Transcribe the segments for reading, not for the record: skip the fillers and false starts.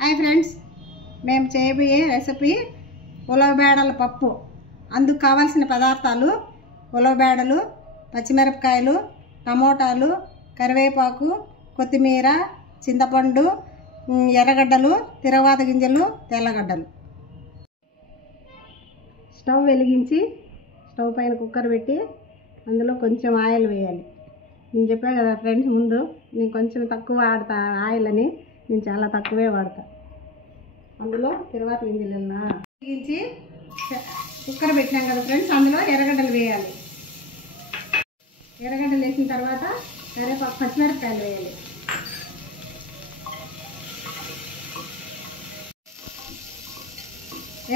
Hi friends, మేము చేయబోయే recipe ఉలవబేడల పప్పు. అందుకు కావాల్సిన పదార్థాలు: ఉలవబేడలు, పచ్చిమిరపకాయలు, టమోటాలు, కరివేపాకు, కొత్తిమీర, చింతపండు, ఎర్రగడ్డలు, తిరగవాత గింజలు, తెల్లగడ్డలు. స్టవ్ వెలిగించి స్టవ్ పైన కుక్కర్ పెట్టి అందులో కొంచెం ఆయిల్ వేయాలి. నేను చెప్పాను కదా ఫ్రెండ్స్, ముందు నేను కొంచెం తక్కువ వాడతా ఆయిల్ అని, నేను చాలా తక్కువే వాడతా. అందులో తిరగవాత గింజలు వేయించి కుక్కర్ పెట్టినాం కదా ఫ్రెండ్స్, అందులో ఎర్రగడ్డలు వేయాలి. ఎర్రగడ్డలు వేసిన తర్వాత కరివేపాకు, పచ్చిమిరపకాయలు వేయాలి.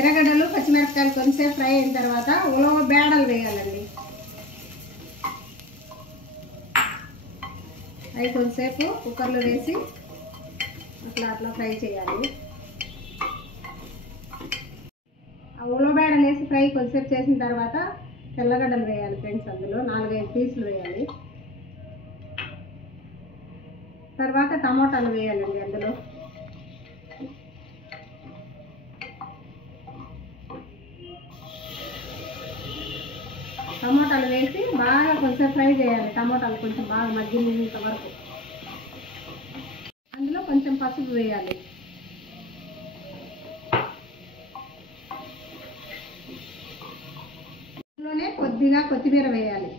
ఎర్రగడ్డలు, పచ్చిమిరపకాయలు కొంచెంసేపు ఫ్రై అయిన తర్వాత ఉలవబేడలు వేయాలండి. అవి కొంచెంసేపు కుక్కర్లో వేసి అట్లా ఫ్రై చేయాలి. ఆ ఉలవబేడలు వేసి ఫ్రై కొంచెంసేపు చేసిన తర్వాత తెల్లగడ్డలు వేయాలి ఫ్రెండ్స్. అందులో 4-5 పీసులు వేయాలి. తర్వాత టమోటాలు వేయాలండి. అందులో టమోటాలు వేసి బాగా కొంచెం ఫ్రై చేయాలి. టమోటాలు కొంచెం బాగా మగ్గినంత వరకు. అందులో కొంచెం పసుపు వేయాలి. అందులోనే కొద్దిగా కొత్తిమీర వేయాలి.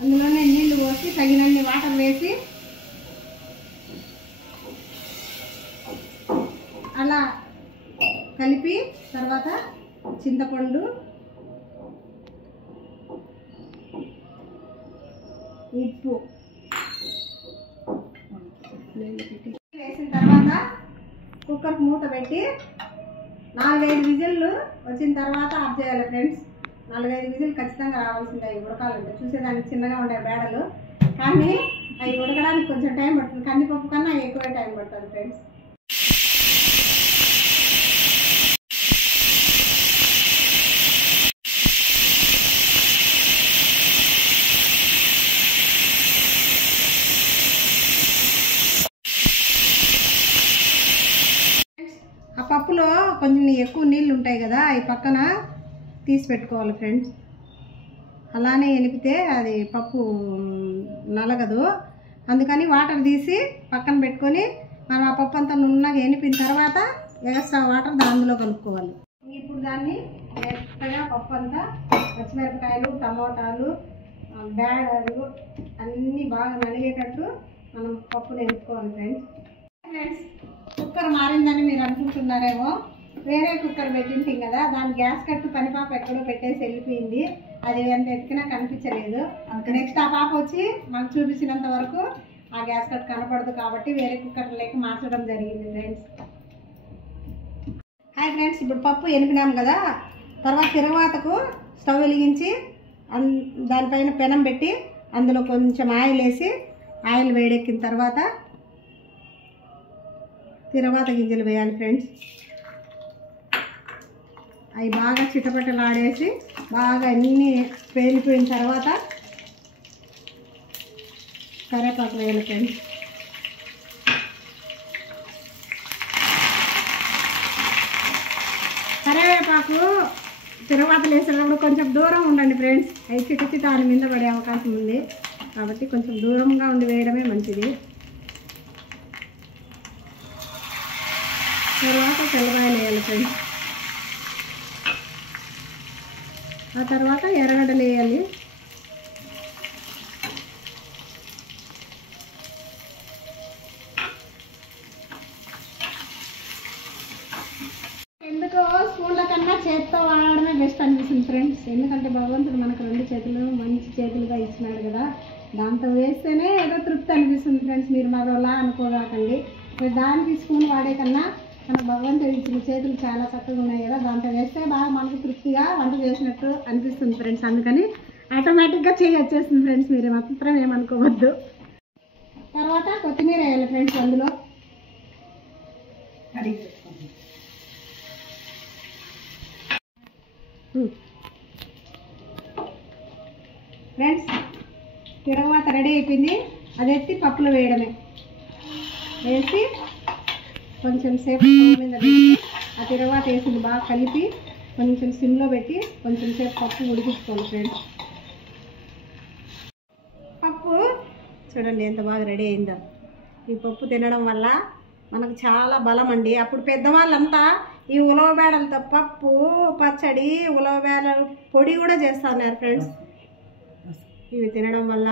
అందులోనే నీళ్లు పోసి తగినన్ని వాటర్ వేసి అలా కలిపి తర్వాత చింతపండు, ఉప్పు వేసిన తర్వాత కుక్కర్ మూత పెట్టి 4-5 విజిల్లు వచ్చిన తర్వాత ఆఫ్ చేయాలి ఫ్రెండ్స్. 4-5 విజిల్ ఖచ్చితంగా రావాల్సింది. అవి ఉడకాలంటే చూసేదానికి చిన్నగా ఉండే బేడలు, కానీ అవి ఉడకడానికి కొంచెం టైం పడుతుంది. కందిపప్పు కన్నా ఎక్కువ టైం పడుతుంది ఫ్రెండ్స్. ఆ పప్పులో కొంచెం ఎక్కువ నీళ్ళు ఉంటాయి కదా, అవి పక్కన తీసి పెట్టుకోవాలి ఫ్రెండ్స్. అలానే ఎనిపితే అది పప్పు నలగదు. అందుకని వాటర్ తీసి పక్కన పెట్టుకొని మనం ఆ పప్పు అంతా నున్నగా ఎనిపిన తర్వాత ఎక్స్ట్రా వాటర్ దానిలో కలుపుకోవాలి. ఇప్పుడు దాన్ని మెత్తగా పప్పు అంతా పచ్చిమిరపకాయలు, టమోటాలు, బేడలు అన్నీ బాగా నలిగేటట్టు మనం పప్పును ఎనుకోవాలి ఫ్రెండ్స్. కుక్కర్ మారిందని మీరు అనుకుంటున్నారేమో. వేరే కుక్కర్ పెట్టింటాం కదా, దాని గ్యాస్ కట్టు పని పాప ఎక్కడో పెట్టేసి వెళ్ళిపోయింది. అది ఎంత ఎత్తికినా కనిపించలేదు. నెక్స్ట్ ఆ పాప వచ్చి మాకు చూపించినంత వరకు ఆ గ్యాస్ కట్టు కనపడదు కాబట్టి వేరే కుక్కర్లోకి మార్చడం జరిగింది ఫ్రెండ్స్. హాయ్ ఫ్రెండ్స్, ఇప్పుడు పప్పు ఎనిపినాం కదా, తర్వాత తిరగవాతకు స్టవ్ వెలిగించి దానిపైన పెనం పెట్టి అందులో కొంచెం ఆయిల్ వేసి, ఆయిల్ వేడెక్కిన తర్వాత తిరగవాత గింజలు వేయాలి ఫ్రెండ్స్. అవి బాగా చిటపటలాడేసి బాగా అన్నీ పేలిపోయిన తర్వాత కరివేపాకు వేయాలి ఫ్రెండ్స్. కరివేపాకు తిరగవాతలు వేసేటప్పుడు కొంచెం దూరం ఉండండి ఫ్రెండ్స్. అవి చిట దాని మీద పడే అవకాశం ఉంది కాబట్టి కొంచెం దూరంగా ఉండి వేయడమే మంచిది. తర్వాత తెల్లవాయలు వేయాలి ఫ్రెండ్స్. ఆ తర్వాత ఎర్రగడ్డలు వేయాలి. ఎందుకో స్పూన్ల కన్నా చేతితో వాడడమే బెస్ట్ అనిపిస్తుంది ఫ్రెండ్స్. ఎందుకంటే భగవంతుడు మనకు 2 చేతులు మంచి చేతులుగా ఇచ్చినాడు కదా, దాంతో వేస్తేనే ఏదో తృప్తి అనిపిస్తుంది ఫ్రెండ్స్. మీరు మరోలా అనుకోగాకండి. దానికి స్పూన్ వాడే కన్నా మన భగవంతుడు ఇచ్చిన చేతులు చాలా చక్కగా ఉన్నాయి కదా, దాంతో వేస్తే బాగా మనకు తృప్తిగా వంట చేసినట్టు అనిపిస్తుంది ఫ్రెండ్స్. అందుకని ఆటోమేటిక్గా వచ్చేస్తుంది ఫ్రెండ్స్. మీరు మాత్రం ఏమనుకోవద్దు. తర్వాత కొత్తిమీర వేయాలి ఫ్రెండ్స్. అందులో ఫ్రెండ్స్ తిరగవాత రెడీ అయిపోయింది. అది ఎత్తి పప్పులో వేయడమే. వేసి కొంచెం సేపు స్టవ్ మీద పెట్టి ఆ తర్వాత వేసింది బాగా కలిపి కొంచెం సిమ్లో పెట్టి కొంచెం సేపు పప్పు ఉడికించుకోవాలి ఫ్రెండ్స్. పప్పు చూడండి ఎంత బాగా రెడీ అయిందో. ఈ పప్పు తినడం వల్ల మనకు చాలా బలం అండి. అప్పుడు పెద్దవాళ్ళంతా ఈ ఉలవబేడలతో పప్పు పచ్చడి ఉలవబేడల పొడి కూడా చేస్తున్నారు ఫ్రెండ్స్. ఇవి తినడం వల్ల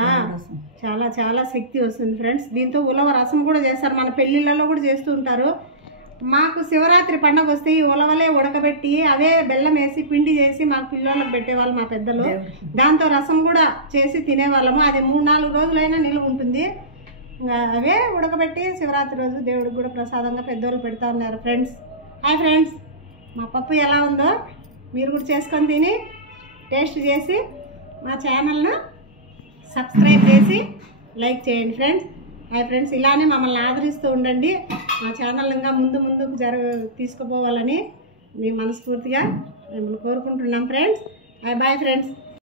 చాలా చాలా శక్తి వస్తుంది ఫ్రెండ్స్. దీంతో ఉలవ రసం కూడా చేస్తారు, మన పెళ్ళిళ్ళలో కూడా చేస్తూ ఉంటారు. మాకు శివరాత్రి పండుగ వస్తే ఈ ఉలవలే ఉడకబెట్టి అవే బెల్లం వేసి పిండి చేసి మాకు పిల్లలకు పెట్టేవాళ్ళు మా పెద్దలు. దాంతో రసం కూడా చేసి తినేవాళ్ళము. అది 3-4 రోజులైనా నిలువ ఉంటుంది. ఇంకా అవే ఉడకబెట్టి శివరాత్రి రోజు దేవుడికి కూడా ప్రసాదంగా పెద్దోళ్ళు పెడతా ఉన్నారు ఫ్రెండ్స్. హాయ్ ఫ్రెండ్స్, మా పప్పు ఎలా ఉందో మీరు కూడా చేసుకొని తిని టేస్ట్ చేసి మా ఛానల్ను సబ్స్క్రైబ్ చేసి లైక్ చేయండి ఫ్రెండ్స్. హాయ్ ఫ్రెండ్స్, ఇలానే మమ్మల్ని ఆదరిస్తూ ఉండండి. మా ఛానల్ ఇంకా ముందుకు తీసుకుపోవాలని మేము మనస్ఫూర్తిగా మిమ్మల్ని కోరుకుంటున్నాం ఫ్రెండ్స్. Bye friends.